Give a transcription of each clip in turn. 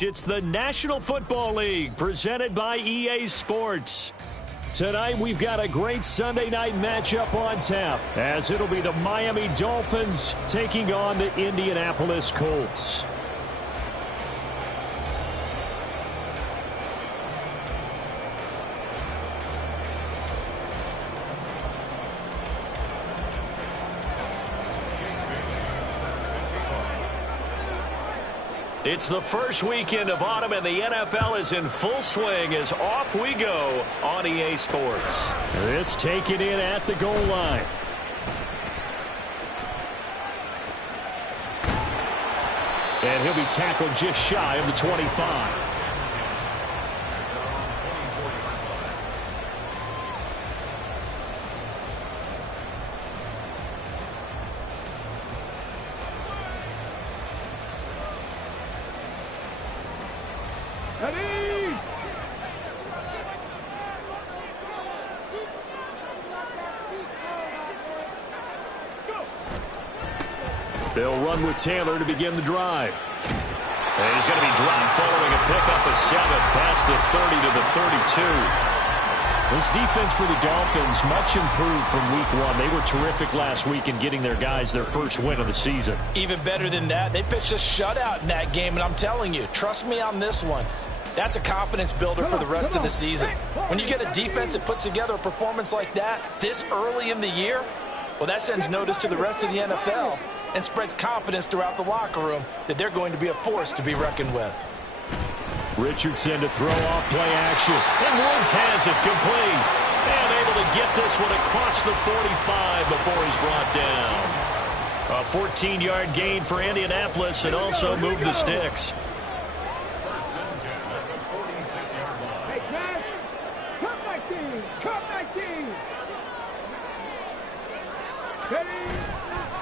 It's the National Football League presented by EA Sports. Tonight we've got a great Sunday night matchup on tap, as it'll be the Miami Dolphins taking on the Indianapolis Colts. It's the first weekend of autumn, and the NFL is in full swing as off we go on EA Sports. This taken in at the goal line. And he'll be tackled just shy of the 25. They'll run with Taylor to begin the drive. And he's going to be dropped following a pickup of 7 past the 30 to the 32. This defense for the Dolphins much improved from week 1. They were terrific last week in getting their guys their first win of the season. Even better than that, they pitched a shutout in that game, and I'm telling you, trust me on this one. That's a confidence builder for the rest of the season. When you get a defense that puts together a performance like that this early in the year, well, that sends notice to the rest of the NFL and spreads confidence throughout the locker room that they're going to be a force to be reckoned with. Richardson to throw off play action. And Woods has it complete. And able to get this one across the 45 before he's brought down. A 14-yard gain for Indianapolis and also moved the sticks.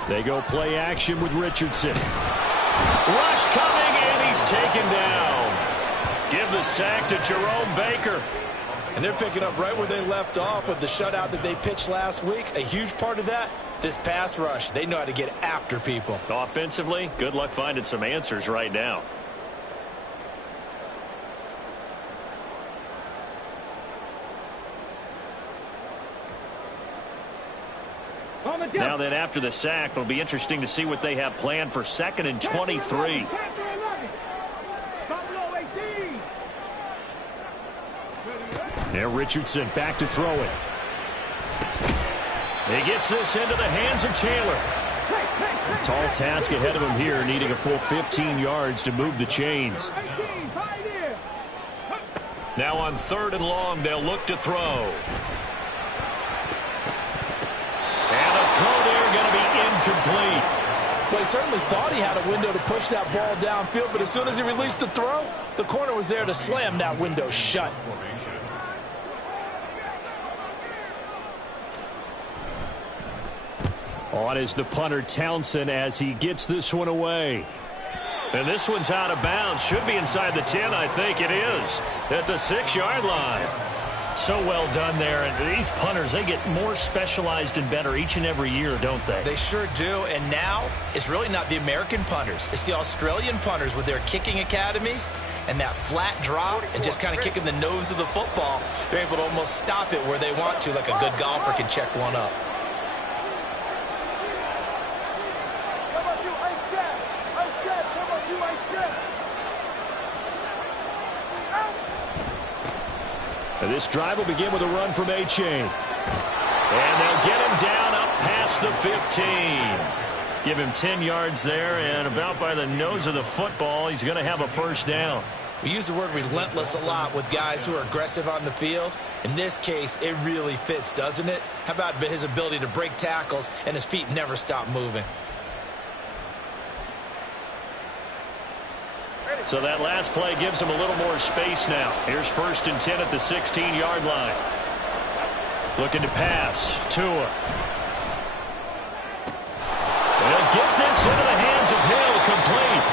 They go play action with Richardson. Rush coming, and he's taken down. Give the sack to Jerome Baker. And they're picking up right where they left off with the shutout that they pitched last week. A huge part of that, this pass rush. They know how to get after people. Offensively, good luck finding some answers right now. Now then, after the sack, it'll be interesting to see what they have planned for 2nd and 23. There, Richardson back to throw it. He gets this into the hands of Taylor. A tall task ahead of him here, needing a full 15 yards to move the chains. Now on 3rd and long, they'll look to throw. And the throw there going to be incomplete. Well, he certainly thought he had a window to push that ball downfield, but as soon as he released the throw, the corner was there to slam that window shut. On is the punter Townsend as he gets this one away. And this one's out of bounds. Should be inside the 10, I think it is. At the 6-yard line. So well done there. And these punters, they get more specialized and better each and every year, don't they? They sure do. And now, it's really not the American punters. It's the Australian punters with their kicking academies and that flat drop and just kind of kicking the nose of the football. They're able to almost stop it where they want to, like a good golfer can check one up. This drive will begin with a run from A-Chain. And they'll get him down up past the 15. Give him 10 yards there, and about by the nose of the football, he's going to have a first down. We use the word relentless a lot with guys who are aggressive on the field. In this case, it really fits, doesn't it? How about his ability to break tackles and his feet never stop moving? So that last play gives him a little more space now. Here's 1st and 10 at the 16-yard line. Looking to pass. Tua. They'll get this into the hands of Hill, complete.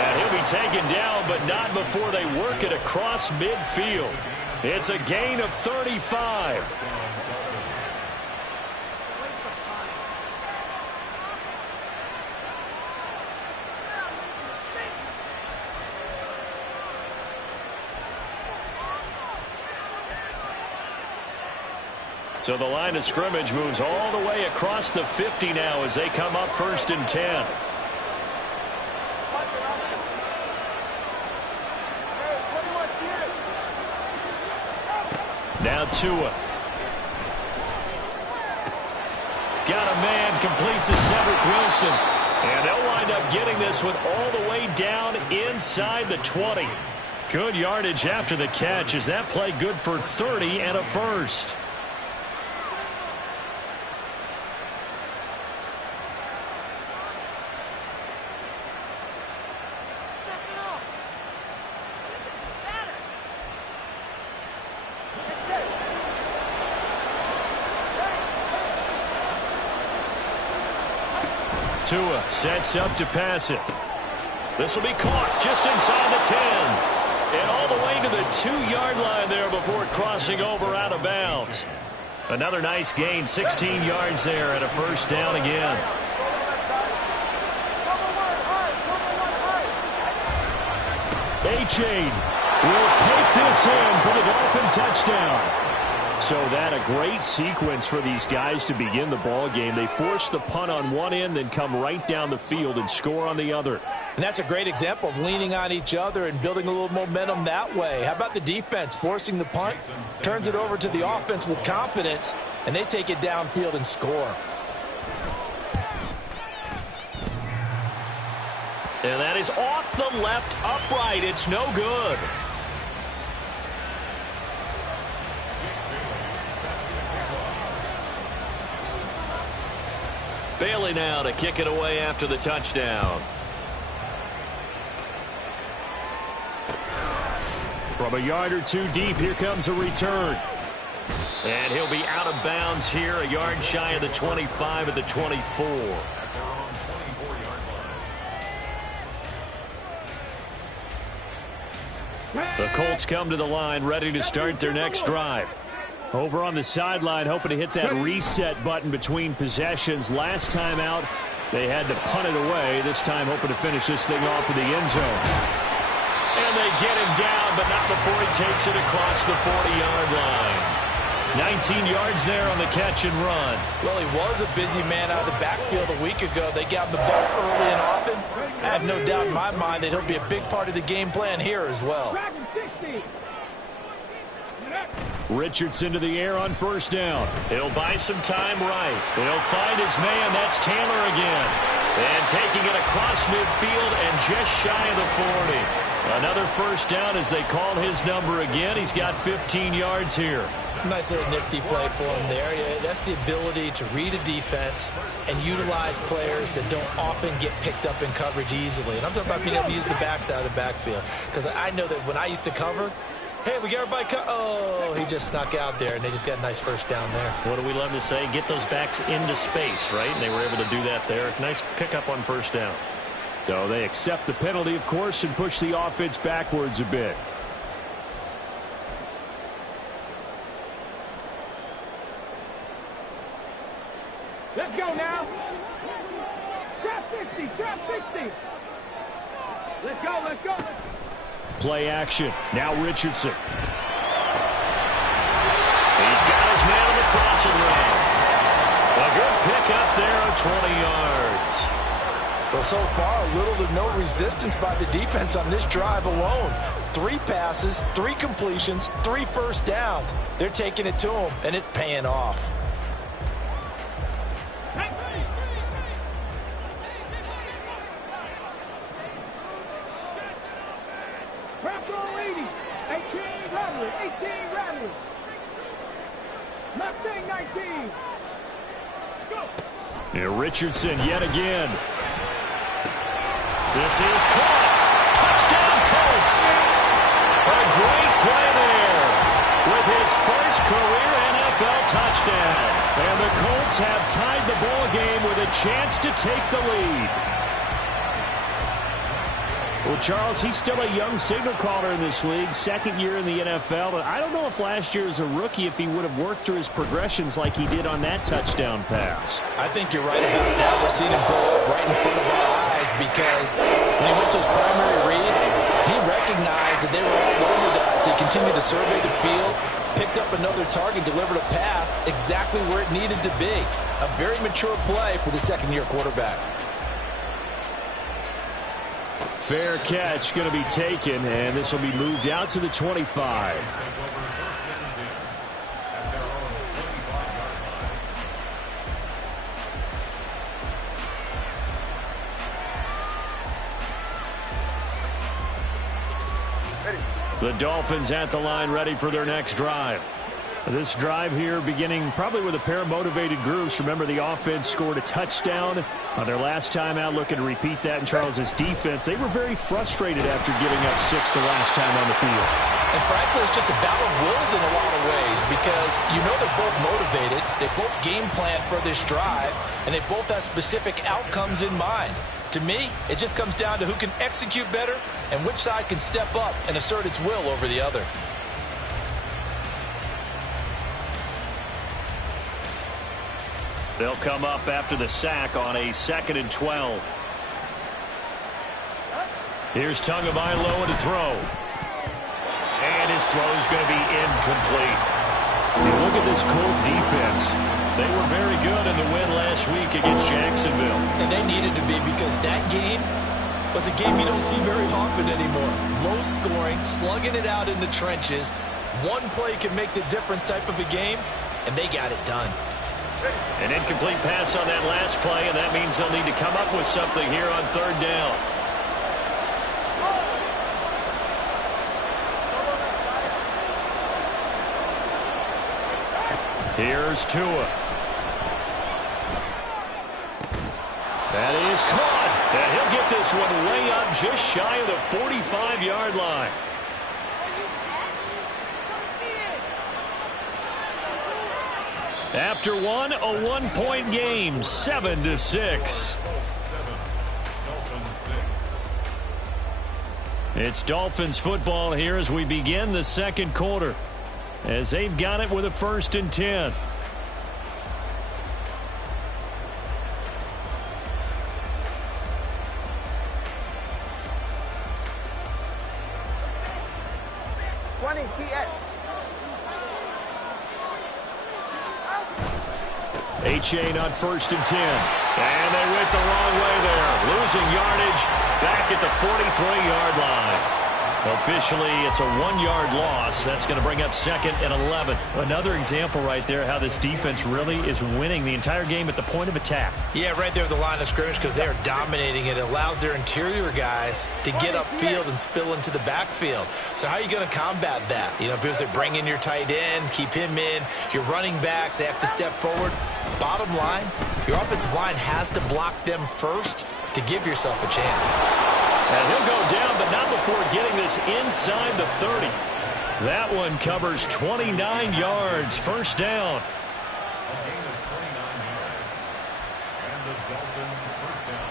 And he'll be taken down, but not before they work it across midfield. It's a gain of 35. So the line of scrimmage moves all the way across the 50 now as they come up 1st and 10. Now Tua. Got a man complete to Cedric Wilson. And they'll wind up getting this one all the way down inside the 20. Good yardage after the catch. Is that play good for 30 and a first? Tua sets up to pass it. This will be caught just inside the 10. And all the way to the 2-yard line there before crossing over out of bounds. Another nice gain, 16 yards there and a first down again. A-Chain will take this in for the Dolphin touchdown. So that a great sequence for these guys to begin the ball game. They force the punt on one end, then come right down the field and score on the other. And that's a great example of leaning on each other and building a little momentum that way. How about the defense forcing the punt, turns it over to the offense with confidence, and they take it downfield and score. And that is off the left upright. It's no good. Bailey now to kick it away after the touchdown. From a yard or two deep, here comes a return. And he'll be out of bounds here, a yard shy of the 25 at the 24. The Colts come to the line, ready to start their next drive. Over on the sideline, hoping to hit that reset button between possessions. Last time out, they had to punt it away. This time, hoping to finish this thing off in the end zone. And they get him down, but not before he takes it across the 40-yard line. 19 yards there on the catch and run. Well, he was a busy man out of the backfield a week ago. They got him the ball early and often. I have no doubt in my mind that he'll be a big part of the game plan here as well. Richardson to the air on first down. He'll buy some time right. He'll find his man. That's Taylor again. And taking it across midfield and just shy of the 40. Another first down as they call his number again. He's got 15 yards here. Nice little nifty play for him there. Yeah, that's the ability to read a defense and utilize players that don't often get picked up in coverage easily. And I'm talking about being able to use the backs out of the backfield. Because I know that when I used to cover, hey, we got everybody oh, he just snuck out there, and they just got a nice first down there. What do we love to say? Get those backs into space, right? And they were able to do that there. Nice pickup on first down. So they accept the penalty, of course, and push the offense backwards a bit. Let's go now. Trap 60, trap 60. Let's go, let's go. Play action. Now Richardson. He's got his man on the crossing route. A good pickup there of 20 yards. Well, so far, little to no resistance by the defense on this drive alone. 3 passes, 3 completions, 3 first downs. They're taking it to him, and it's paying off. And Richardson yet again. This is caught. Touchdown, Colts. A great play there with his first career NFL touchdown. And the Colts have tied the ball game with a chance to take the lead. Well, Charles, he's still a young signal caller in this league, second year in the NFL. And I don't know if last year as a rookie, if he would have worked through his progressions like he did on that touchdown pass. I think you're right about that. We're seeing him grow up right in front of our eyes because when he went to his primary read, he recognized that they were all over that defense. They continued to survey the field, picked up another target, delivered a pass exactly where it needed to be. A very mature play for the second-year quarterback. Fair catch going to be taken, and this will be moved out to the 25. The Dolphins at the line, ready for their next drive. This drive here beginning probably with a pair of motivated groups. Remember, the offense scored a touchdown on their last time out, looking to repeat that in Charles's defense. They were very frustrated after giving up 6 the last time on the field. And frankly, it's just a battle of wills in a lot of ways because you know they're both motivated. They both game plan for this drive, and they both have specific outcomes in mind. To me, it just comes down to who can execute better and which side can step up and assert its will over the other. They'll come up after the sack on a 2nd and 12. Here's Tagovailoa to throw. And his throw's going to be incomplete. You look at this Colt defense. They were very good in the win last week against Jacksonville. And they needed to be because that game was a game you don't see very often anymore. Low scoring, slugging it out in the trenches. One play can make the difference type of a game, and they got it done. An incomplete pass on that last play, and that means they'll need to come up with something here on 3rd down. Here's Tua. That is caught. And he'll get this one way up just shy of the 45-yard line. After one, a 1-point game, 7-6. It's Dolphins football here as we begin the second quarter, as they've got it with a 1st and 10. A-Chain on 1st and 10. And they went the wrong way there. Losing yardage back at the 43-yard line. Officially, it's a 1-yard loss. That's going to bring up 2nd and 11. Another example right there how this defense really is winning the entire game at the point of attack. Yeah, right there at the line of scrimmage because they're dominating it. It allows their interior guys to get upfield and spill into the backfield. So how are you going to combat that? You know, because they bring in your tight end, keep him in. Your running backs, they have to step forward. Bottom line, your offensive line has to block them first to give yourself a chance. And he'll go down, but not before getting this inside the 30. That one covers 29 yards. 1st down. A gain of 29 yards. And the Dolphins 1st down.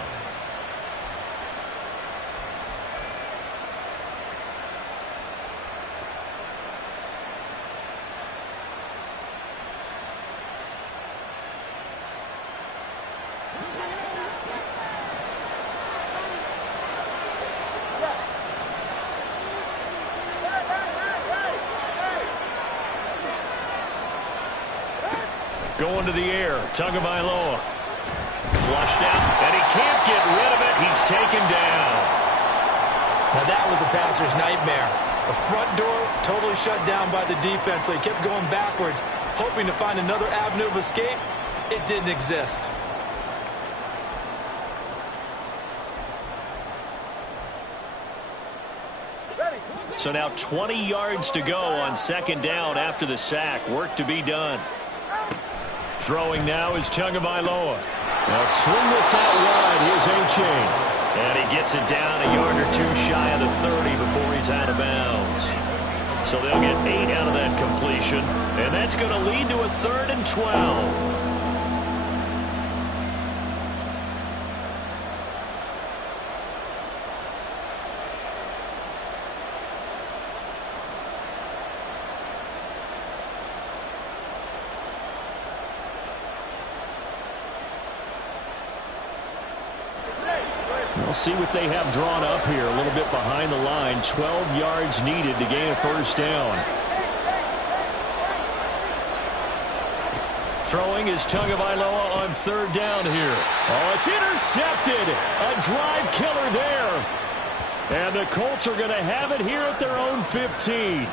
Going to the air, Tagovailoa. Flushed out, and he can't get rid of it. He's taken down. Now that was a passer's nightmare. The front door totally shut down by the defense, so he kept going backwards, hoping to find another avenue of escape. It didn't exist. So now 20 yards to go on 2nd down after the sack. Work to be done. Throwing now is Tagovailoa. Now swing this out wide. Here's A-Chain. And he gets it down a yard or 2 shy of the 30 before he's out of bounds. So they'll get 8 out of that completion. And that's going to lead to a 3rd and 12. We'll see what they have drawn up here. A little bit behind the line. 12 yards needed to gain a first down. Throwing is Tagovailoa on third down here. Oh, it's intercepted. A drive killer there. And the Colts are going to have it here at their own 15.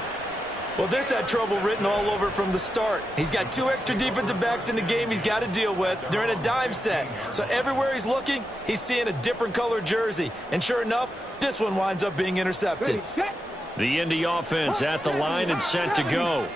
Well, this had trouble written all over from the start. He's got 2 extra defensive backs in the game he's got to deal with. They're in a dime set. So everywhere he's looking, he's seeing a different color jersey. And sure enough, this one winds up being intercepted. The Indy offense at the line and set to go.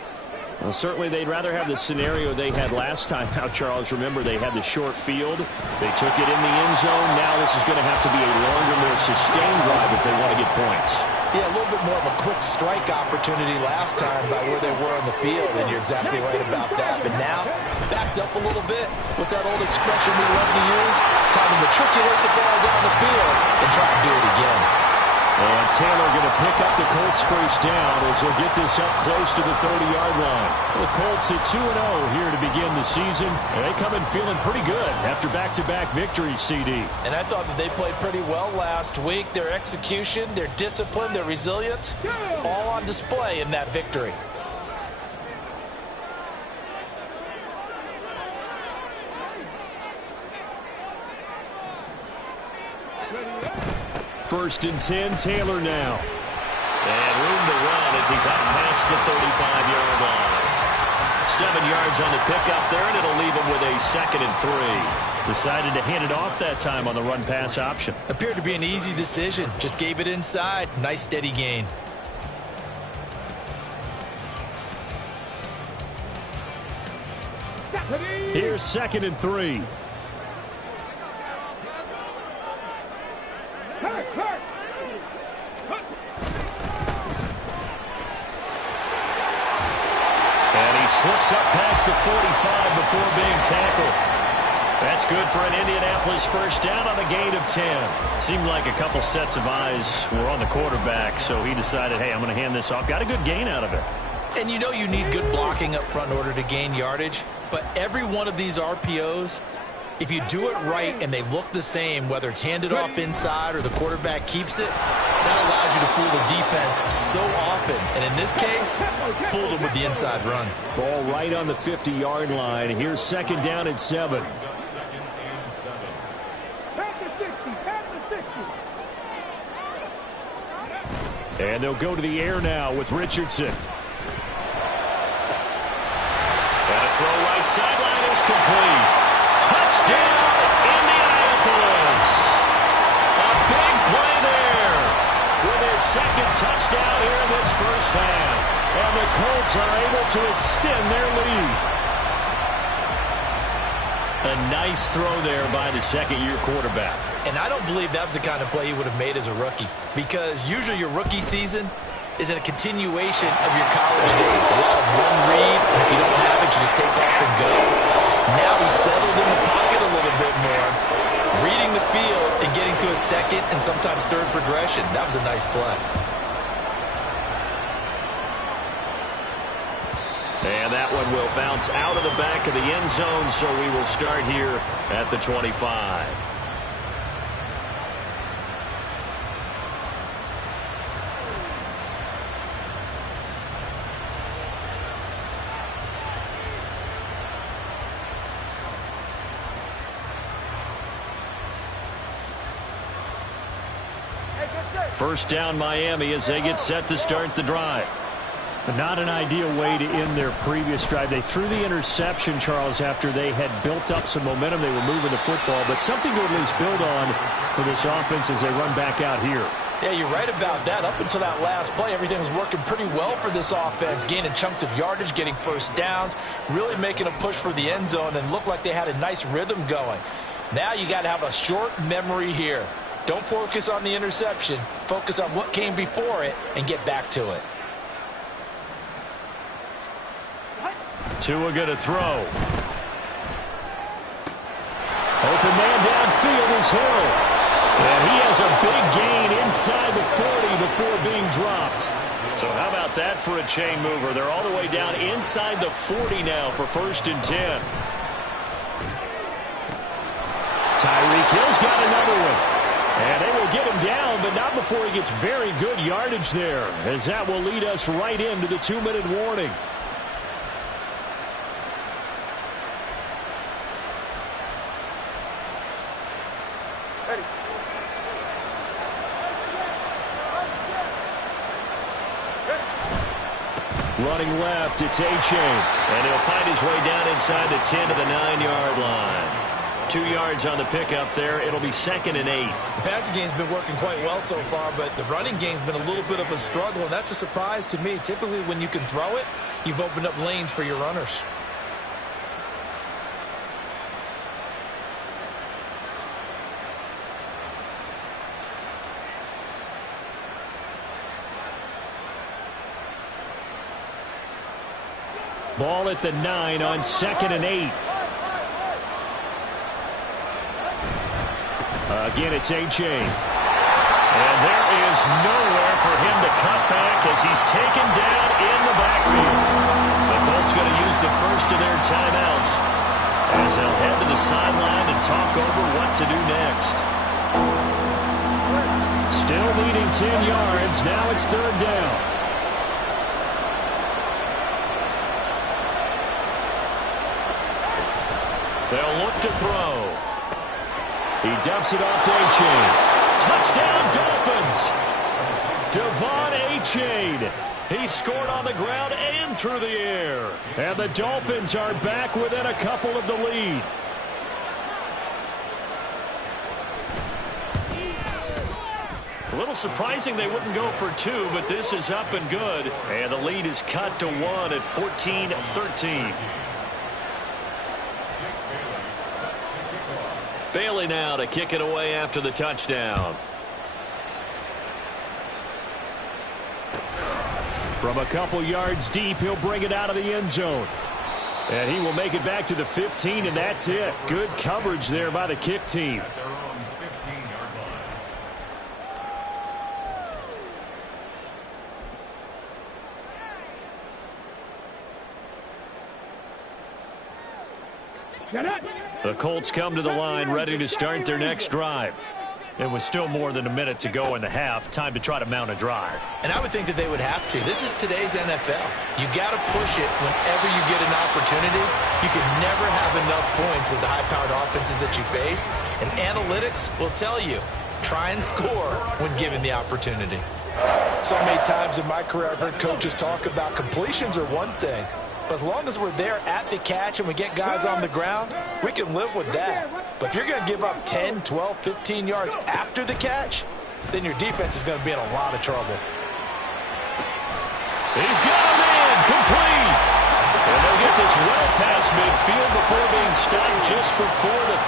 Well, certainly they'd rather have the scenario they had last time out, Charles. Remember, they had the short field. They took it in the end zone. Now this is going to have to be a longer, more sustained drive if they want to get points. Yeah, a little bit more of a quick strike opportunity last time by where they were on the field, and you're exactly right about that. But now, backed up a little bit. What's that old expression we love to use? Time to matriculate the ball down the field and try and do it again. And Taylor going to pick up the Colts first down as he'll get this up close to the 30-yard line. The Colts at 2-0 here to begin the season. And they come in feeling pretty good after back-to-back victories, CD. And I thought that they played pretty well last week. Their execution, their discipline, their resilience, all on display in that victory. First and 10, Taylor now. And room to run as he's out past the 35-yard line. 7 yards on the pickup there, and it'll leave him with a 2nd and 3. Decided to hand it off that time on the run-pass option. Appeared to be an easy decision. Just gave it inside. Nice, steady gain. Here's 2nd and 3. Slips up past the 45 before being tackled. That's good for an Indianapolis first down on a gain of 10. Seemed like a couple sets of eyes were on the quarterback, so he decided, hey, I'm going to hand this off. Got a good gain out of it. And you know you need good blocking up front in order to gain yardage, but every one of these RPOs, if you do it right and they look the same, whether it's handed off inside or the quarterback keeps it, that allows you to fool the defense so often. And in this case, fooled them with the inside run. Ball right on the 50-yard line. Here's 2nd down and 7. And they'll go to the air now with Richardson. And a throw right sideline is complete. Touchdown, Indianapolis. A big play there with his 2nd touchdown here in this first half. And the Colts are able to extend their lead. A nice throw there by the 2nd-year quarterback. And I don't believe that was the kind of play he would have made as a rookie, because usually your rookie season is in a continuation of your college days. A lot of one read, and if you don't have it, you just take off and go. Now he's settled in the pocket a little bit more, reading the field and getting to a 2nd and sometimes 3rd progression. That was a nice play. And that one will bounce out of the back of the end zone, so we will start here at the 25. First down, Miami, as they get set to start the drive. Not an ideal way to end their previous drive. They threw the interception, Charles, after they had built up some momentum. They were moving the football, but something to at least build on for this offense as they run back out here. Yeah, you're right about that. Up until that last play, everything was working pretty well for this offense, gaining chunks of yardage, getting first downs, really making a push for the end zone, and looked like they had a nice rhythm going. Now you got to have a short memory here. Don't focus on the interception. Focus on what came before it and get back to it. Tua going to throw. Open man downfield is Hill. And he has a big gain inside the 40 before being dropped. So how about that for a chain mover? They're all the way down inside the 40 now for 1st and 10. Tyreek Hill's got another one. And they will get him down, but not before he gets very good yardage there, as that will lead us right into the 2-minute warning. Running left, it's A-Chain. And he'll find his way down inside the 10 to the 9-yard line. 2 yards on the pickup there. It'll be 2nd and 8. The passing game's been working quite well so far, but the running game's been a little bit of a struggle, and that's a surprise to me. Typically, when you can throw it, you've opened up lanes for your runners. Ball at the 9 on 2nd and 8. Again, it's A-Chain. And there is nowhere for him to cut back as he's taken down in the backfield. The Colts going to use the first of their timeouts as they'll head to the sideline and talk over what to do next. Still leading 10 yards. Now it's 3rd down. They'll look to throw. He dumps it off to A-Chain. Touchdown, Dolphins! Devon A-Chain. He scored on the ground and through the air. And the Dolphins are back within a couple of the lead. A little surprising they wouldn't go for 2, but this is up and good. And the lead is cut to 1 at 14-13. Bailey now to kick it away after the touchdown. From a couple yards deep, he'll bring it out of the end zone. And he will make it back to the 15, and that's it. Good coverage there by the kick team. The Colts come to the line ready to start their next drive. It was still more than a minute to go in the half. Time to try to mount a drive. And I would think that they would have to. This is today's NFL. You got to push it whenever you get an opportunity. You can never have enough points with the high-powered offenses that you face. And analytics will tell you, try and score when given the opportunity. So many times in my career I've heard coaches talk about completions are one thing. But as long as we're there at the catch and we get guys on the ground, we can live with that. But if you're going to give up 10, 12, 15 yards after the catch, then your defense is going to be in a lot of trouble. He's got him in, complete. And they'll get this well past midfield before being stopped just before the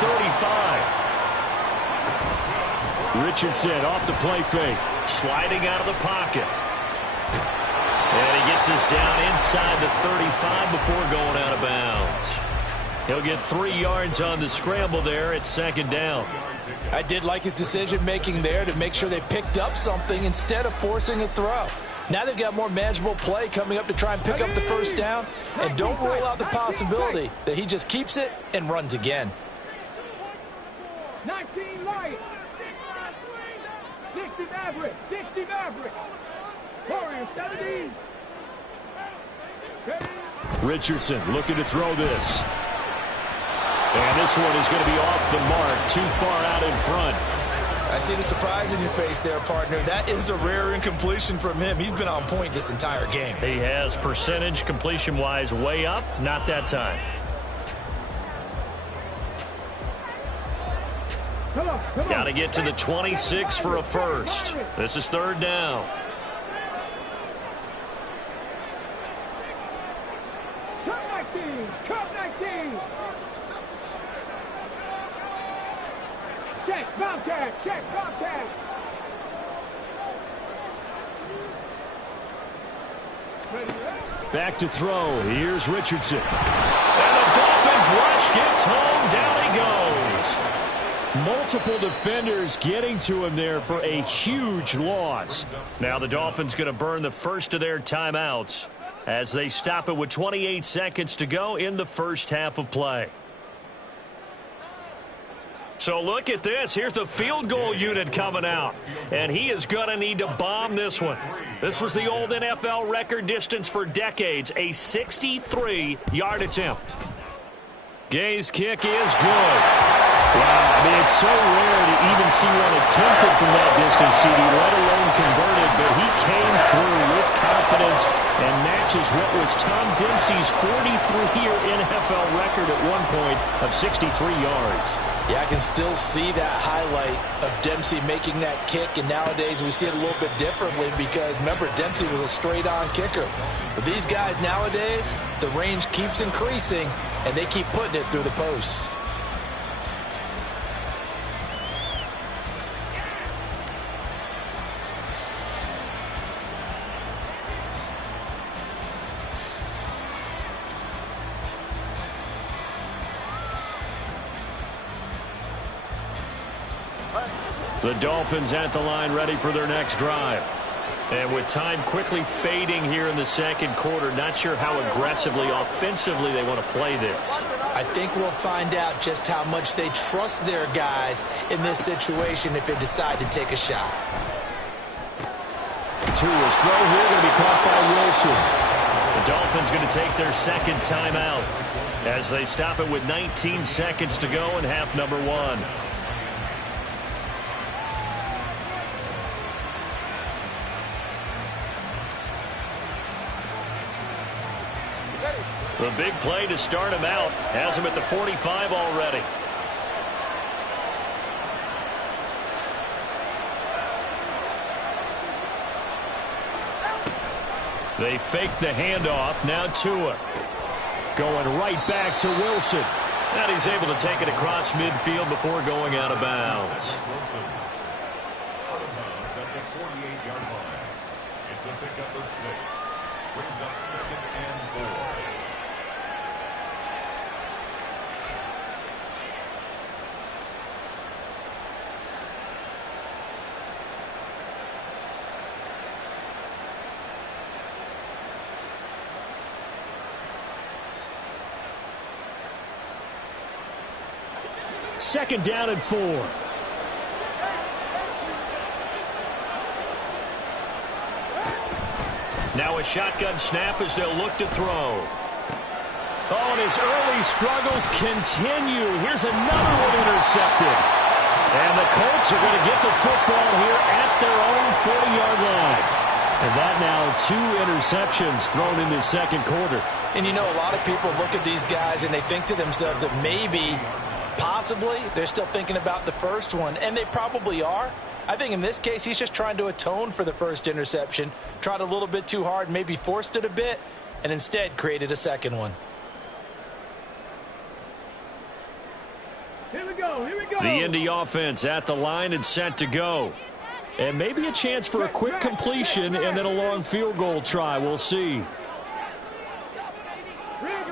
35. Richardson off the play fake. Sliding out of the pocket. And he gets us down inside the 35 before going out of bounds. He'll get 3 yards on the scramble there at 2nd down. I did like his decision-making there to make sure they picked up something instead of forcing a throw. Now they've got more manageable play coming up to try and pick up the 1st down. And don't rule out the possibility that he just keeps it and runs again. 19 light. 60 Maverick. 60 Maverick. Warrior 17. Richardson looking to throw this. And this one is going to be off the mark, too far out in front. I see the surprise in your face there, partner. That is a rare incompletion from him. He's been on point this entire game. He has percentage completion-wise way up. Not that time. Got to get to the 26 for a first. This is 3rd down. Cut 19. Check, Bobcat. Check, Bobcat. Back to throw. Here's Richardson. And the Dolphins rush gets home. Down he goes. Multiple defenders getting to him there for a huge loss. Now the Dolphins going to burn the first of their timeouts as they stop it with 28 seconds to go in the first half of play. So look at this. Here's the field goal unit coming out. And he is going to need to bomb this one. This was the old NFL record distance for decades, a 63-yard attempt. Gay's kick is good. Wow, I mean, it's so rare to even see one attempted from that distance, CD, let alone converted, but he came through with confidence and matches what was Tom Dempsey's 43-year NFL record at one point of 63 yards. Yeah, I can still see that highlight of Dempsey making that kick, and nowadays we see it a little bit differently because, remember, Dempsey was a straight-on kicker. But these guys nowadays, the range keeps increasing, and they keep putting it through the posts. The Dolphins at the line ready for their next drive. And with time quickly fading here in the second quarter, not sure how aggressively, offensively they want to play this. I think we'll find out just how much they trust their guys in this situation if they decide to take a shot. Tua's throw here going to be caught by Wilson. The Dolphins going to take their second timeout as they stop it with 19 seconds to go in half number one. The big play to start him out has him at the 45 already. They fake the handoff. Now Tua going right back to Wilson. And he's able to take it across midfield before going out of bounds. Wilson out of bounds at the 48-yard line. It's a pickup of 6. Brings up 2nd and 4. Second down and 4. Now a shotgun snap as they'll look to throw. Oh, and his early struggles continue. Here's another one intercepted. And the Colts are going to get the football here at their own 40-yard line. And that now 2 interceptions thrown in this second quarter. And you know, a lot of people look at these guys and they think to themselves that maybe, possibly, they're still thinking about the first one, and they probably are. I think in this case, he's just trying to atone for the first interception, tried a little bit too hard, maybe forced it a bit, and instead created a second one. Here we go, here we go. The Indy offense at the line and set to go. And maybe a chance for a quick completion and then a long field goal try. We'll see.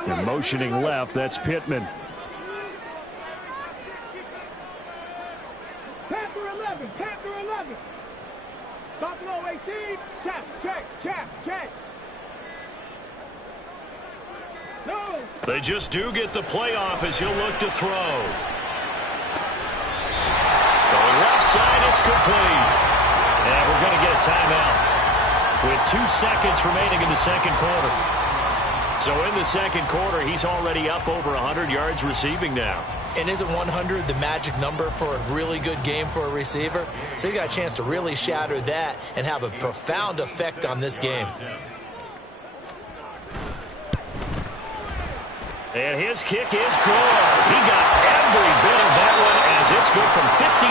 And motioning left, that's Pittman. Panther 11, Panther 11. Buffalo 18, check. No. They just do get the playoff as he'll look to throw. Throwing left side, it's complete. And we're going to get a timeout with 2 seconds remaining in the second quarter. So in the second quarter, he's already up over 100 yards receiving now. And isn't 100 the magic number for a really good game for a receiver? So he got a chance to really shatter that and have a profound effect on this game. And his kick is good. He got every bit of that one as it's good from 56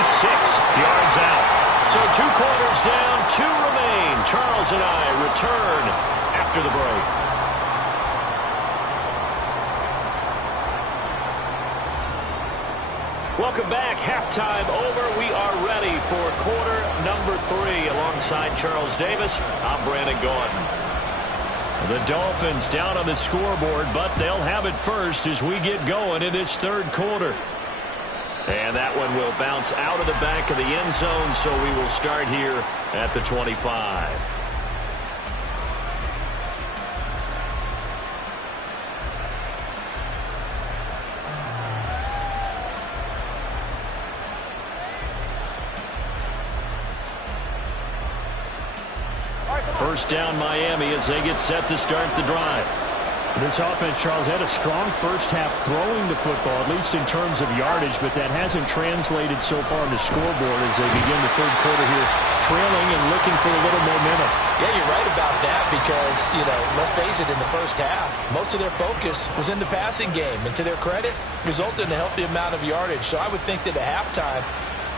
yards out. So 2 quarters down, 2 remain. Charles and I return after the break. Welcome back. Halftime over. We are ready for quarter number 3. Alongside Charles Davis, I'm Brandon Gordon. The Dolphins down on the scoreboard, but they'll have it first as we get going in this third quarter. And that one will bounce out of the back of the end zone, so we will start here at the 25. First down Miami as they get set to start the drive. This offense, Charles, had a strong first half throwing the football, at least in terms of yardage, but that hasn't translated so far on the scoreboard as they begin the third quarter here, trailing and looking for a little momentum. Yeah, you're right about that because, let's face it, in the first half, most of their focus was in the passing game. And to their credit, resulted in a healthy amount of yardage. So I would think that at halftime,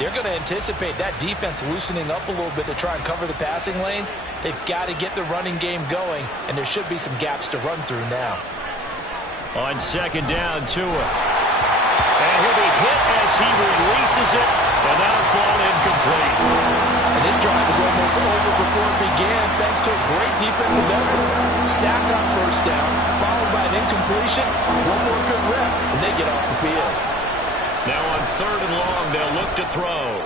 they're going to anticipate that defense loosening up a little bit to try and cover the passing lanes. They've got to get the running game going, and there should be some gaps to run through now. On second down, Tua. And he'll be hit as he releases it, and that'll fall incomplete. And this drive is almost over before it began, thanks to a great defensive effort. Sack on first down, followed by an incompletion, one more good rep, and they get off the field. Now on third and long, they'll look to throw.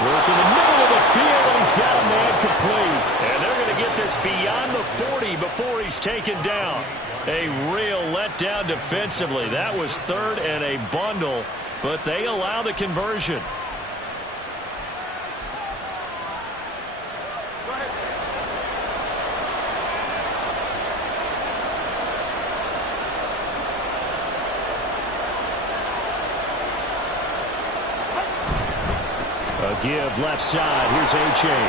Work in the middle of the field, and he's got a man complete. And they're going to get this beyond the 40 before he's taken down. A real letdown defensively. That was third and a bundle, but they allow the conversion. Give left side. Here's A-Chain.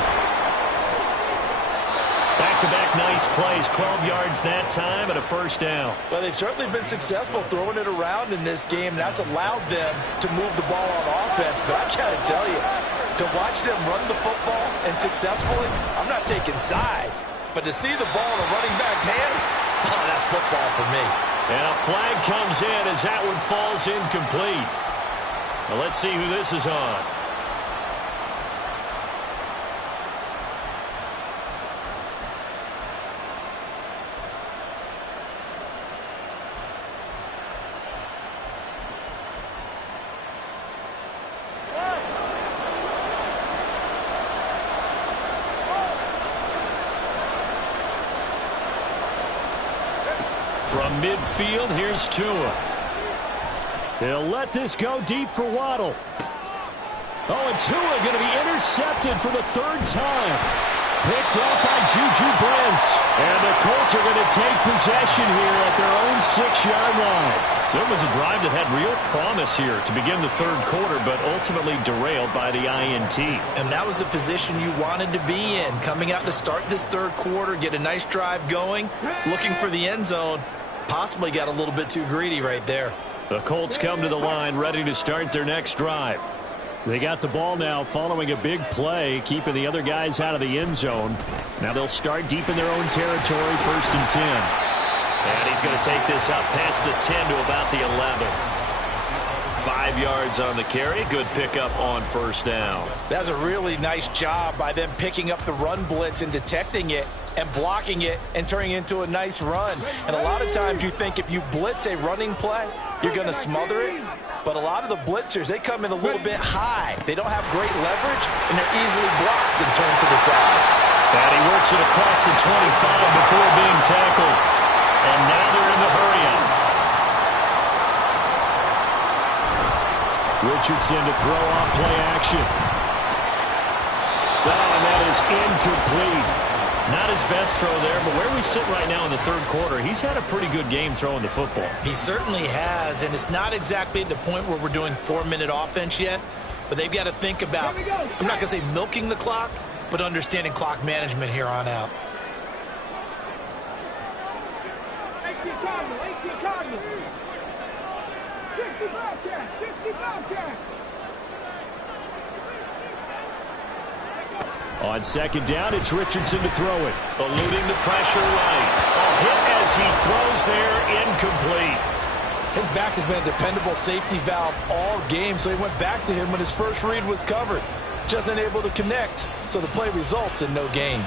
Back-to-back nice plays. 12 yards that time and a first down. Well, they've certainly been successful throwing it around in this game. That's allowed them to move the ball on offense. But I've got to tell you, to watch them run the football and successfully, I'm not taking sides. But to see the ball in a running back's hands, oh, that's football for me. And a flag comes in as that one falls incomplete. Well, let's see who this is on. From midfield, here's Tua. He'll let this go deep for Waddle. Oh, and Tua going to be intercepted for the third time. Picked off by Juju Brents. And the Colts are going to take possession here at their own 6-yard line. So it was a drive that had real promise here to begin the third quarter, but ultimately derailed by the INT. And that was the position you wanted to be in. Coming out to start this third quarter, get a nice drive going, looking for the end zone. Possibly got a little bit too greedy right there. The Colts come to the line ready to start their next drive. They got the ball now following a big play, keeping the other guys out of the end zone. Now they'll start deep in their own territory, 1st and 10. And he's going to take this up past the 10 to about the 11. 5 yards on the carry. Good pickup on first down. That's a really nice job by them picking up the run blitz and detecting it and blocking it and turning it into a nice run. And a lot of times you think if you blitz a running play, you're going to smother it. But a lot of the blitzers, they come in a little bit high. They don't have great leverage, and they're easily blocked and turned to the side. And he works it across the 25 before being tackled. And now they're in the hurry-up. Richardson to throw off play action. And that is incomplete. Not his best throw there, but where we sit right now in the third quarter, he's had a pretty good game throwing the football. He certainly has, and it's not exactly at the point where we're doing 4-minute offense yet, but they've got to think about, I'm not going to say milking the clock, but understanding clock management here on out. 18 Cardinals. 60 Bobcats. On second down, it's Richardson to throw it. Eluding the pressure right. A hit as he throws there, incomplete. His back has been a dependable safety valve all game, so he went back to him when his first read was covered. Just unable to connect, so the play results in no gain.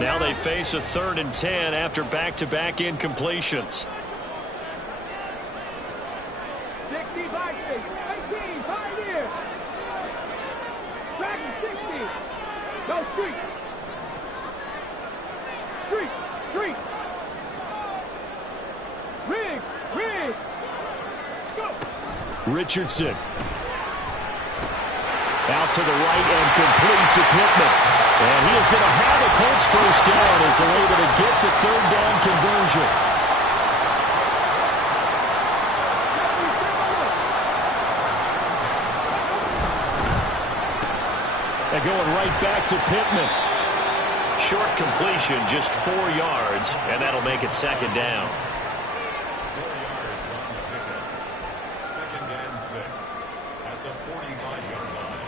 Now they face a 3rd and 10 after back-to-back incompletions. 60 by 6. 18, 5 years. Back to 60. Go street. Street. Rig. Go. Richardson. Out to the right and complete to Pittman. And he is going to have a Colts first down as they're able to get the third down conversion. They're going right back to Pittman. Short completion, just 4 yards, and that'll make it second down. 4 yards on the pickup. Second and 6 at the 45-yard line.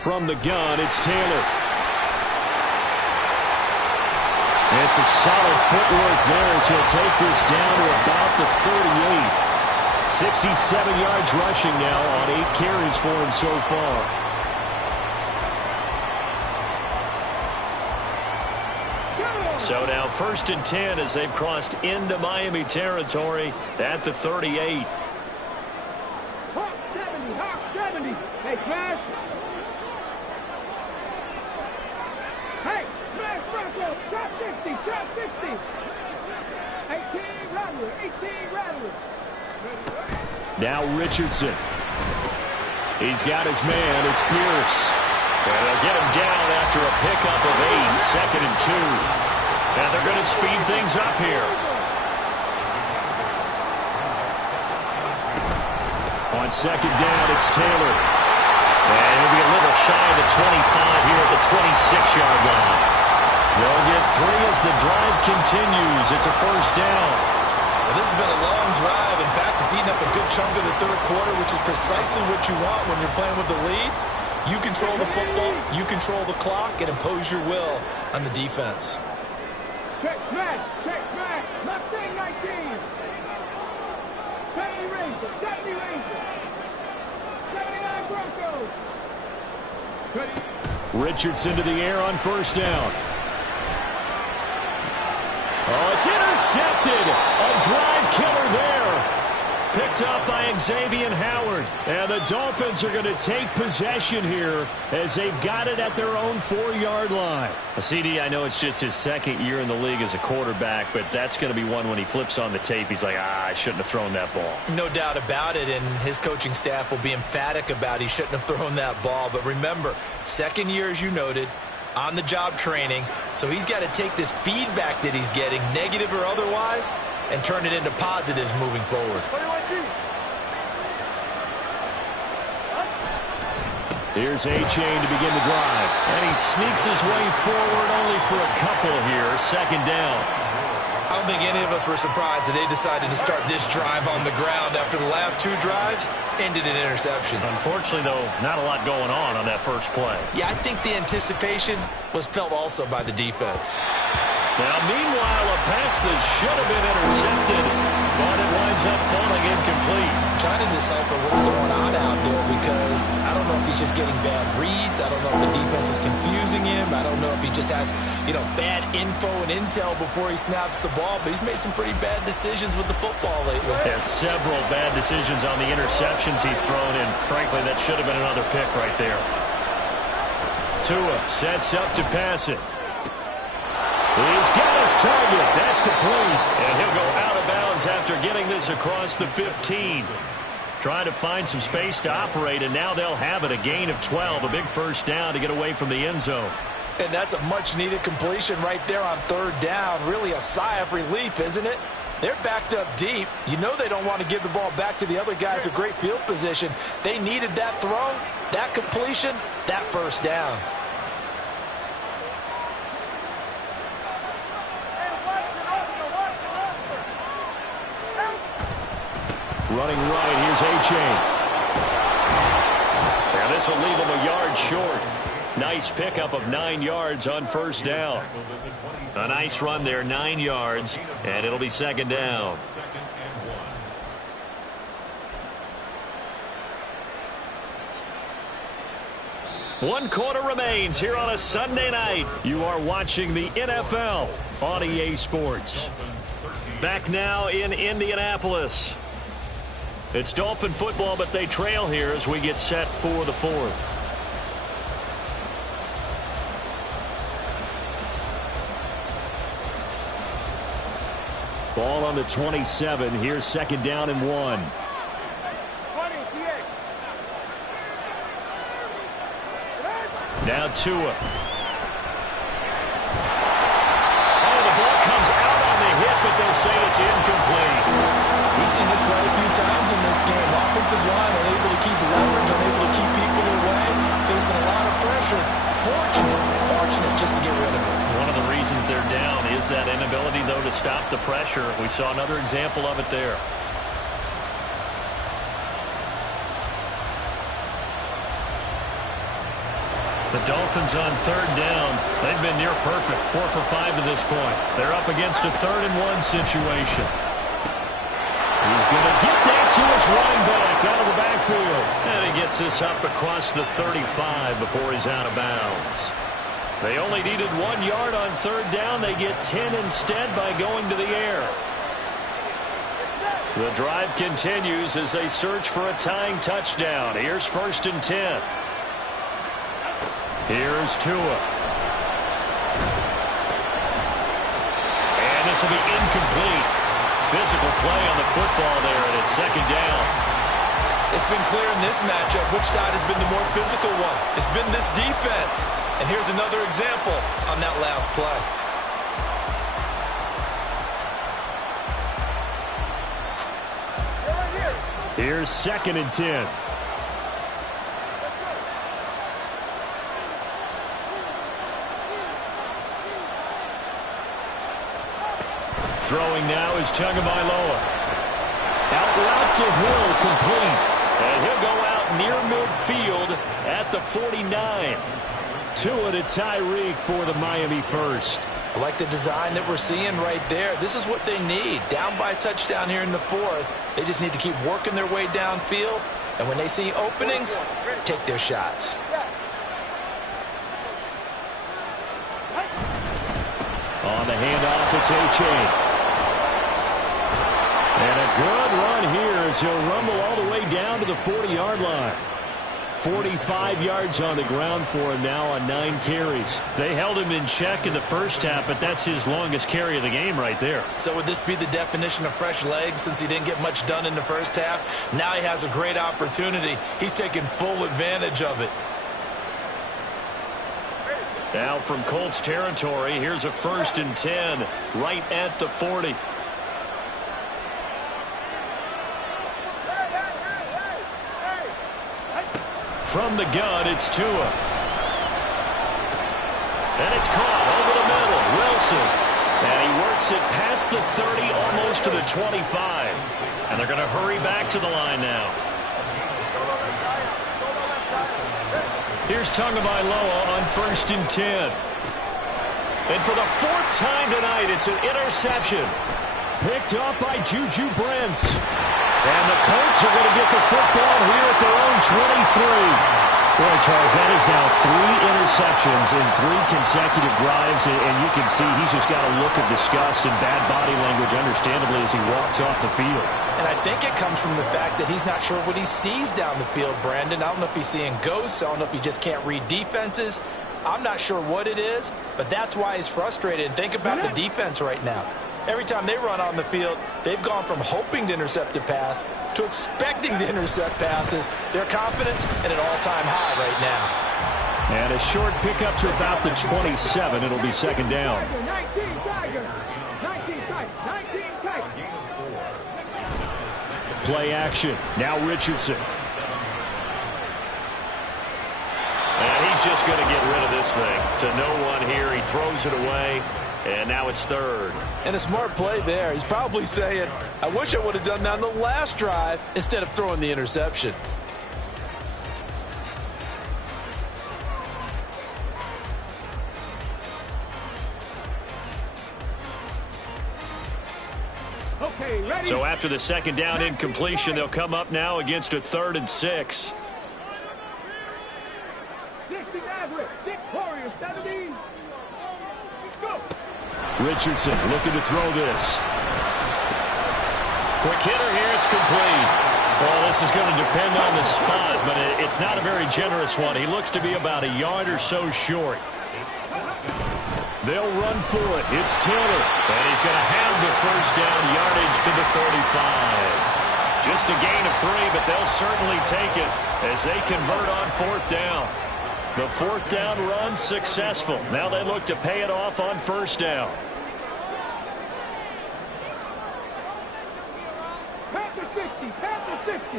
From the gun, it's Taylor. And some solid footwork there as he'll take this down to about the 38. 67 yards rushing now on 8 carries for him so far. So now 1st and 10 as they've crossed into Miami territory at the 38. Hawk 70. Hey, Clanz. Hey, smash Bronco, drop 60. 18 Rattler. Now Richardson. He's got his man. It's Pierce. And they'll get him down after a pickup of 8, 2nd and 2. And they're going to speed things up here. On 2nd down, it's Taylor. And he'll be a little shy of the 25 here at the 26-yard line. They'll get 3 as the drive continues. It's a first down. Well, this has been a long drive. In fact, it's eaten up a good chunk of the third quarter, which is precisely what you want when you're playing with the lead. You control the football, you control the clock, and impose your will on the defense. Check smash. Mustang 19. 70 Rangers. 79 Broncos. Richardson to the air on first down. Oh, it's intercepted. A drive killer there. Picked up by Xavier Howard. And the Dolphins are going to take possession here as they've got it at their own 4-yard line. CD, I know it's just his 2nd year in the league as a quarterback, but that's going to be one when he flips on the tape. He's like, I shouldn't have thrown that ball. No doubt about it, and his coaching staff will be emphatic about he shouldn't have thrown that ball. But remember, 2nd year, as you noted, on-the-job training. So he's got to take this feedback that he's getting, negative or otherwise, and turn it into positives moving forward. Here's A-Chain to begin the drive. And he sneaks his way forward only for a couple here. 2nd down. I don't think any of us were surprised that they decided to start this drive on the ground after the last 2 drives ended in interceptions. Unfortunately, though, not a lot going on that first play. Yeah, I think the anticipation was felt also by the defense. Now, meanwhile, a pass that should have been intercepted, but it winds up falling incomplete. I'm trying to decipher what's going on out there because I don't know if he's just getting bad reads. I don't know if the defense is confusing him. I don't know if he just has, bad info and intel before he snaps the ball. But he's made some pretty bad decisions with the football lately. Has several bad decisions on the interceptions he's thrown, and frankly, that should have been another pick right there. Tua sets up to pass it. He's got his target. That's complete. And he'll go out of bounds after getting this across the 15. Trying to find some space to operate, and now they'll have it. A gain of 12, a big first down to get away from the end zone. And that's a much-needed completion right there on 3rd down. Really a sigh of relief, isn't it? They're backed up deep. You know they don't want to give the ball back to the other guy. It's a great field position. They needed that throw, that completion, that first down. Running right, here's A-Chain. And this will leave him a yard short. Nice pickup of 9 yards on first down. A nice run there, 9 yards, and it'll be 2nd down. 1 quarter remains here on a Sunday night. You are watching the NFL on EA Sports. Back now in Indianapolis. It's Dolphin football, but they trail here as we get set for the 4th. Ball on the 27. Here's 2nd down and 1. Now Tua. Oh, the ball comes out on the hit, but they'll say it's incomplete. We've seen this quite a few times in this game. Offensive line unable to keep leverage, unable to keep people away, facing a lot of pressure. Fortunate just to get rid of it. One of the reasons they're down is that inability, though, to stop the pressure. We saw another example of it there. The Dolphins on 3rd down. They've been near perfect, 4 for 5 to this point. They're up against a 3rd and 1 situation. He's going to get that to his running back out of the backfield. And he gets this up across the 35 before he's out of bounds. They only needed 1 yard on 3rd down. They get 10 instead by going to the air. The drive continues as they search for a tying touchdown. Here's 1st and 10. Here's Tua. And this will be incomplete. Physical play on the football there, and it's 2nd down. It's been clear in this matchup which side has been the more physical one. It's been this defense. And here's another example on that last play. Here's 2nd and 10. Throwing now is Tagovailoa. Out route to Hill, complete. And he'll go out near midfield at the 49. Tua to Tyreek for the Miami first. I like the design that we're seeing right there. This is what they need. Down by a touchdown here in the 4th. They just need to keep working their way downfield. And when they see openings, take their shots. On the handoff, it's A-Chain. And a good run here as he'll rumble all the way down to the 40-yard line. 45 yards on the ground for him now on 9 carries. They held him in check in the first half, but that's his longest carry of the game right there. So would this be the definition of fresh legs since he didn't get much done in the first half? Now he has a great opportunity. He's taking full advantage of it. Now from Colts territory, here's a 1st and 10 right at the 40. From the gun, it's Tua. And it's caught over the middle. Wilson. And he works it past the 30, almost to the 25. And they're going to hurry back to the line now. Here's Tagovailoa on 1st and 10. And for the 4th time tonight, it's an interception. Picked up by Juju Brents. And the Colts are going to get the football here at their own 23. Boy, Charles, that is now 3 interceptions in 3 consecutive drives, and you can see he's just got a look of disgust and bad body language, understandably, as he walks off the field. And I think it comes from the fact that he's not sure what he sees down the field, Brandon. I don't know if he's seeing ghosts. I don't know if he just can't read defenses. I'm not sure what it is, but that's why he's frustrated. And think about the defense right now. Every time they run on the field, they've gone from hoping to intercept a pass to expecting to intercept passes. Their confidence at an all-time high right now. And a short pickup to about the 27. It'll be 2nd down. 19 Tigers. 19 Tigers. Play action. Now Richardson. And he's just going to get rid of this thing. To no one here. He throws it away. And now it's 3rd. And a smart play there. He's probably saying, I wish I would have done that on the last drive instead of throwing the interception. Okay, ready? So after the 2nd down incompletion, they'll come up now against a 3rd and 6. 70. Go. Richardson looking to throw this. Quick hitter here. It's complete. Well, this is going to depend on the spot, but it's not a very generous one. He looks to be about a yard or so short. They'll run for it. It's Taylor. And he's going to have the first down, yardage to the 35. Just a gain of 3, but they'll certainly take it as they convert on 4th down. The 4th down run successful. Now they look to pay it off on 1st down. Panther 60. Panther 60.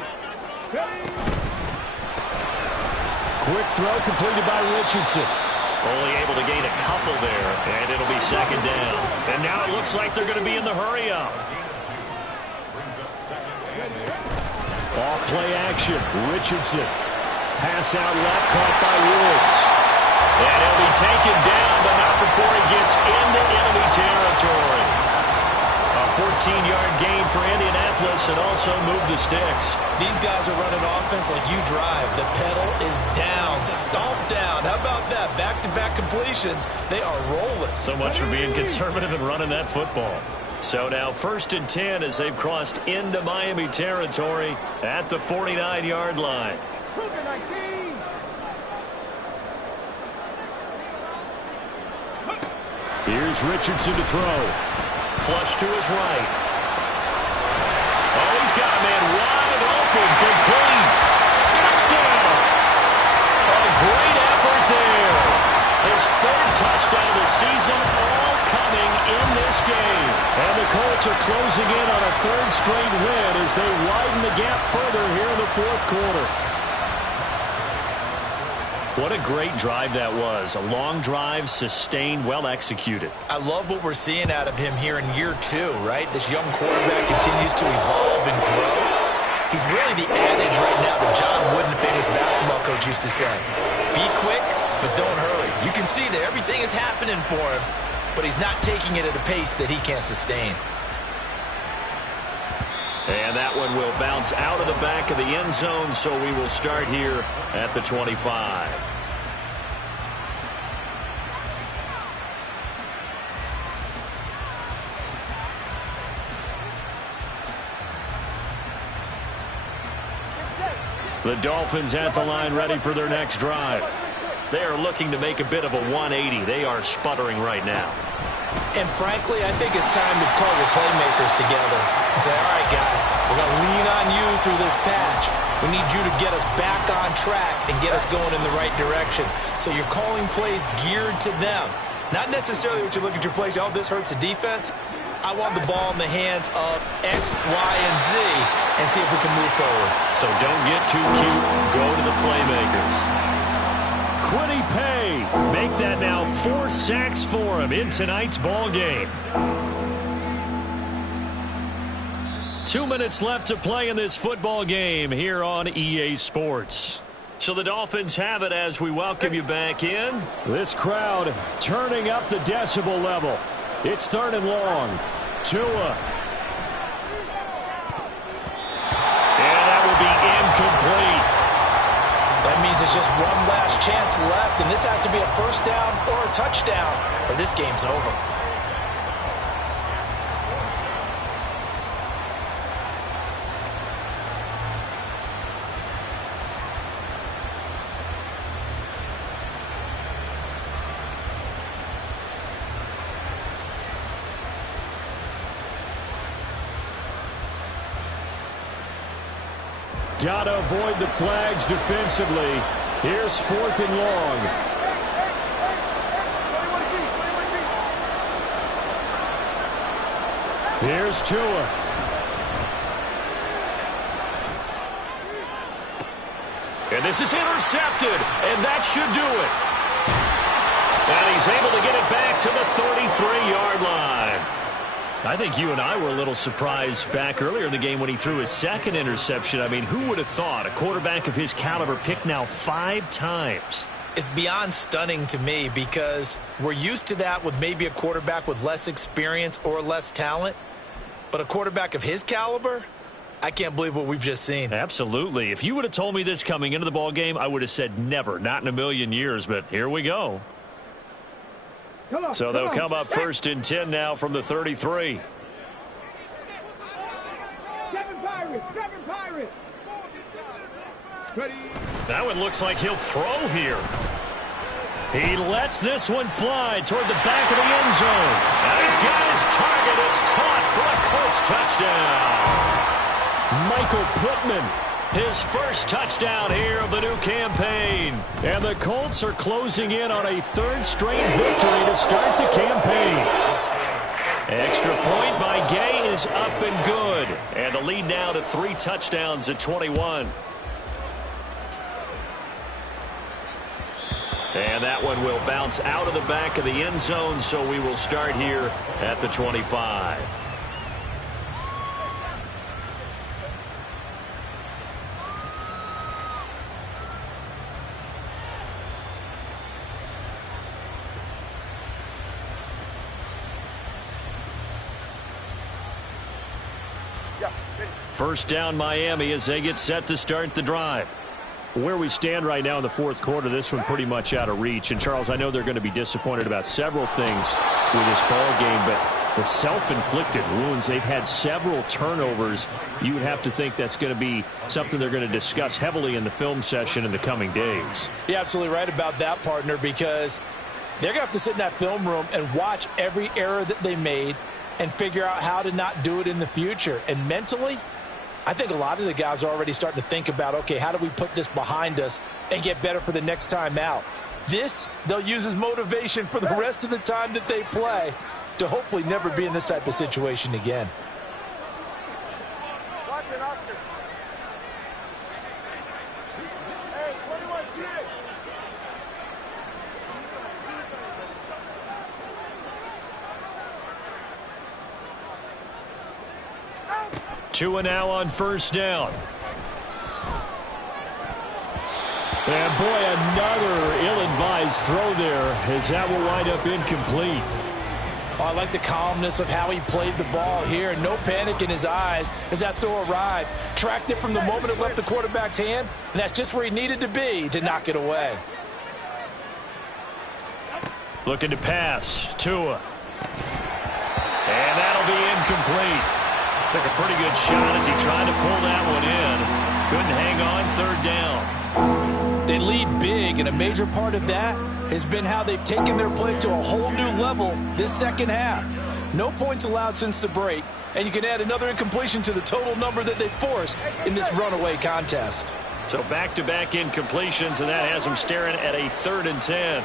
Quick throw completed by Richardson. Only able to gain a couple there, and it'll be 2nd down. And now it looks like they're going to be in the hurry-up. All play action. Richardson. Pass out left, caught by Woods. And he'll be taken down, but not before he gets into enemy territory. A 14-yard gain for Indianapolis and also move the sticks. These guys are running offense like you drive. The pedal is down, stomped down. How about that? Back-to-back completions. They are rolling. So much for being conservative and running that football. So now 1st and 10 as they've crossed into Miami territory at the 49-yard line. Here's Richardson to throw. Flush to his right. Oh, he's got a man wide open, complete. Touchdown. A great effort there. His 3rd touchdown of the season, all coming in this game. And the Colts are closing in on a 3rd straight win as they widen the gap further here in the 4th quarter. What a great drive that was. A long drive, sustained, well executed. I love what we're seeing out of him here in year 2, right? This young quarterback continues to evolve and grow. He's really the adage right now that John Wooden, the famous basketball coach, used to say. Be quick, but don't hurry. You can see that everything is happening for him, but he's not taking it at a pace that he can't sustain. And that one will bounce out of the back of the end zone, so we will start here at the 25. The Dolphins at the line ready for their next drive. They are looking to make a bit of a 180. They are sputtering right now. And frankly, I think it's time to call your playmakers together and say, all right, guys, we're going to lean on you through this patch. We need you to get us back on track and get us going in the right direction. So you're calling plays geared to them. Not necessarily what you look at your plays, oh, this hurts the defense. I want the ball in the hands of X, Y, and Z and see if we can move forward. So don't get too cute. Go to the playmakers. Quiddy Pay, make that now 4 sacks for him in tonight's ball game. 2 minutes left to play in this football game here on EA Sports. So the Dolphins have it as we welcome you back in. This crowd turning up the decibel level. It's 3rd and long. Tua. And that will be incomplete. That means it's just one last chance left, and this has to be a 1st down or a touchdown, or this game's over. Got to avoid the flags defensively. Here's 4th and long. Here's Tua. And this is intercepted, and that should do it. And he's able to get it back to the 33-yard line. I think you and I were a little surprised back earlier in the game when he threw his 2nd interception. I mean, who would have thought a quarterback of his caliber picked now 5 times? It's beyond stunning to me because we're used to that with maybe a quarterback with less experience or less talent. But a quarterback of his caliber, I can't believe what we've just seen. Absolutely. If you would have told me this coming into the ball game, I would have said never, not in a million years. But here we go. So they'll come up 1st and 10 now from the 33. 7 Pirates. Ready. That one looks like he'll throw here. He lets this one fly toward the back of the end zone. And he's got his target. It's caught for a Colts touchdown. Michael Pittman, his first touchdown here of the new campaign. And the Colts are closing in on a 3rd straight victory to start the campaign. Extra point by Gay is up and good. And the lead now to 3 touchdowns at 21. And that one will bounce out of the back of the end zone, so we will start here at the 25. First down Miami as they get set to start the drive. Where we stand right now in the 4th quarter, this one pretty much out of reach. And, Charles, I know they're going to be disappointed about several things with this ball game, but the self-inflicted wounds, they've had several turnovers. You would have to think that's going to be something they're going to discuss heavily in the film session in the coming days. You're absolutely right about that, partner, because they're going to have to sit in that film room and watch every error that they made and figure out how to not do it in the future. And mentally, I think a lot of the guys are already starting to think about, okay, how do we put this behind us and get better for the next time out? This, they'll use as motivation for the rest of the time that they play to hopefully never be in this type of situation again. Watch it, Oscar. Hey, 21 G. 2 now on 1st down. And, boy, another ill-advised throw there as that will wind up incomplete. Oh, I like the calmness of how he played the ball here. No panic in his eyes as that throw arrived. Tracked it from the moment it left the quarterback's hand, and that's just where he needed to be to knock it away. Looking to pass. Tua. And that'll be incomplete. Took a pretty good shot as he tried to pull that one in. Couldn't hang on 3rd down. They lead big, and a major part of that has been how they've taken their play to a whole new level this second half. No points allowed since the break, and you can add another incompletion to the total number that they forced in this runaway contest. So back-to-back incompletions, and that has them staring at a 3rd and 10.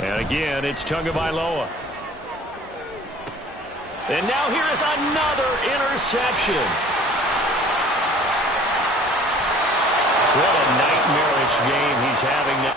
And again, it's Tagovailoa. And now here is another interception. What a nightmarish game he's having now.